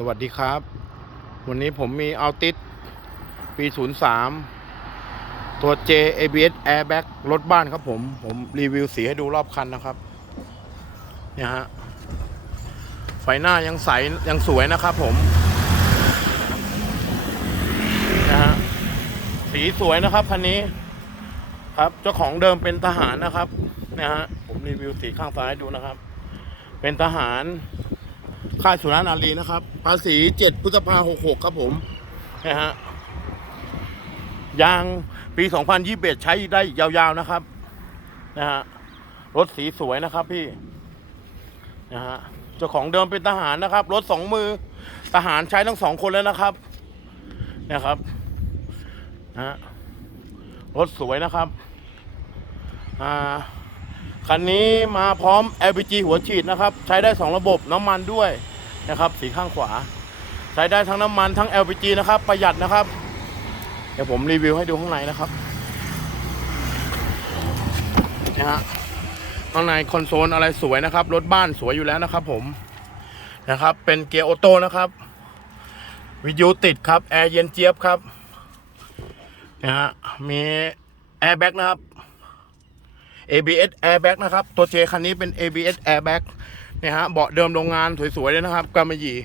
สวัสดีครับ วันนี้ผมมีอัลติสปี 03 ตัว J ABS Airbag รถบ้านครับผม ผมรีวิวสีให้ดูรอบคันนะครับ เนี่ยฮะ ไฟหน้ายังใส ยังสวยนะครับผม นะฮะ สีสวยนะครับคันนี้ ครับ เจ้าของเดิมเป็นทหารนะครับ เนี่ยฮะ ผมรีวิวสีข้างซ้ายดูนะครับ เป็นทหาร ค่ายสุรานารีนะครับ ภาษี7พฤษภาหกหกครับผมนะฮะยางปี2021ใช้ได้ยาวๆนะครับนะฮะรถสีสวยนะครับพี่นะฮะเจ้าของเดิมเป็นทหารนะครับ รถสองมือทหารใช้ทั้งสองคนแล้วนะครับนะครับนะฮะรถสวยนะครับอ่า คันนี้มาพร้อม LPG หัวฉีดนะครับ ใช้ได้ 2 ระบบน้ำมันด้วยนะครับ สีข้างขวา ใช้ได้ทั้งน้ำมันทั้ง LPG นะครับ ประหยัดนะครับ เดี๋ยวผมรีวิวให้ดูข้างในนะครับนะฮะข้างในคอนโซลอะไรสวยนะครับ รถบ้านสวยอยู่แล้วนะครับ ผมนะครับ เป็นเกียร์ออโต้นะครับวิทยุติดครับแอร์เย็นเจี๊ยบครับนะฮะมีแอร์แบ็กนะครับ ABS airbag นะครับ ตัว J คันนี้เป็น ABS airbag เนี่ยฮะเบาะเดิมโรงงานสวยๆเลยนะครับกำมะหยี่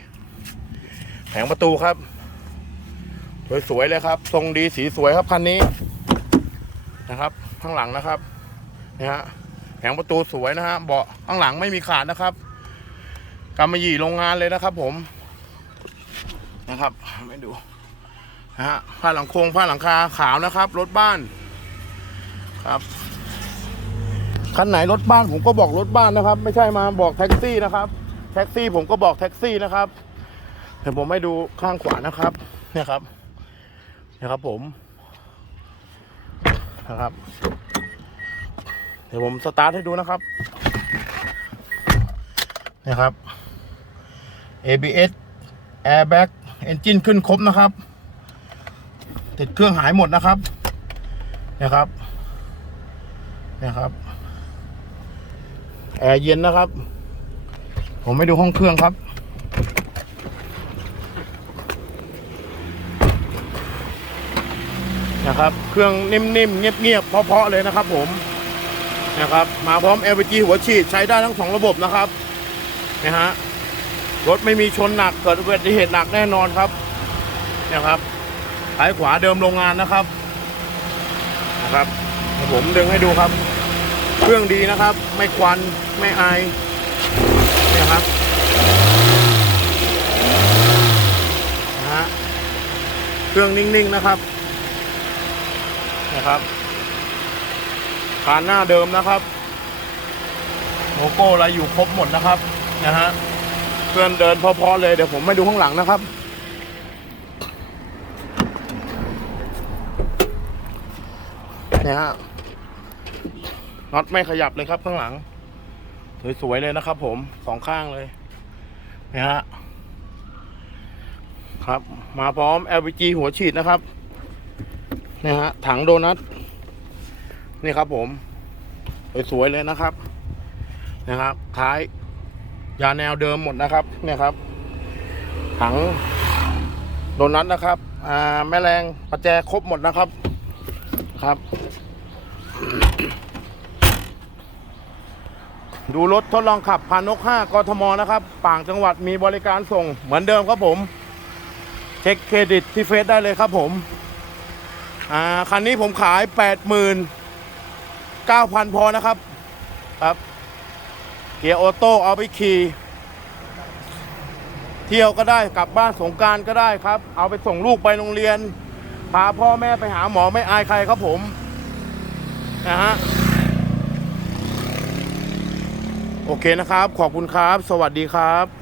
แผงประตูครับ สวยๆเลยครับ ทรงดีสีสวยครับคันนี้นะครับข้างหลังนะครับเนี่ยฮะแผงประตูสวยนะฮะเบาะข้างหลังไม่มีขาดนะครับกำมะหยี่โรงงานเลยนะครับ ผมนะครับไม่ดูนะฮะผ้าหลังโครงผ้าหลังคาขาวนะครับ รถบ้านครับ คันไหนรถบ้านผมก็บอกรถบ้านนะครับ ไม่ใช่มาบอกแท็กซี่นะครับ แท็กซี่ผมก็บอกแท็กซี่นะครับเดี๋ยวผมให้ดูข้างขวานะครับเนี่ยครับเนี่ยครับผมนะครับ เดี๋ยวผมสตาร์ทให้ดูนะครับเนี่ยครับ ABS airbag engine ขึ้นครบนะครับ ติดเครื่องหายหมดนะครับนี่ครับนี่ครับ แอร์เย็นนะครับ ผมไม่ดูห้องเครื่องครับ นะครับ เครื่องนิ่มๆ เงียบๆ เพาะๆ เลยนะครับผมนะครับ มาพร้อม LPG หัวฉีดใช้ได้ทั้งสองระบบนะครับนะฮะรถไม่มีชนหนักเกิดอุบัติเหตุหนักแน่นอนครับนะครับท้ายขวาเดิมโรงงานนะครับนะครับเดี๋ยวผมดึงให้ดูครับ เครื่องดีนะครับ ไม่ควันไม่อายเนี่ยครับนะฮะเครื่องนิ่งๆนะครับนะครับคานหน้าเดิมนะครับโลโก้อะไรอยู่ครบหมดนะครับนะฮะเครื่องเดินพอๆเลยเดี๋ยวผมไม่ดูข้างหลังนะครับเนี่ยฮะ น็อตไม่ขยับเลยครับข้างหลัง สวยๆเลยนะครับ ผมสองข้างเลยนะฮะครับ มาพร้อม LPG หัวฉีดนะครับนะฮะถังโดนัทนี่ครับ ผมสวยๆเลยนะครับนะครับ ท้ายยาแนวเดิมหมดนะครับ เนี่ยครับ ถังโดนัทนะครับ อ่าแม่แรงประแจครบหมดนะครับครับ ดูรถทดลองขับพานก 5 กทมนะครับป่างจังหวัดมีบริการส่งเหมือนเดิมครับผม เช็คเครดิตที่เฟซได้เลยครับผมอ่าคันนี้ผมขาย89,000 พอนะครับครับ เกียร์ออโต้เอาไปขี่เที่ยวก็ได้กลับบ้านสงการก็ได้ครับ เอาไปส่งลูกไปโรงเรียน พาพ่อแม่ไปหาหมอไม่อายใครครับผมนะฮะ โอเคนะครับ ขอบคุณครับ สวัสดีครับ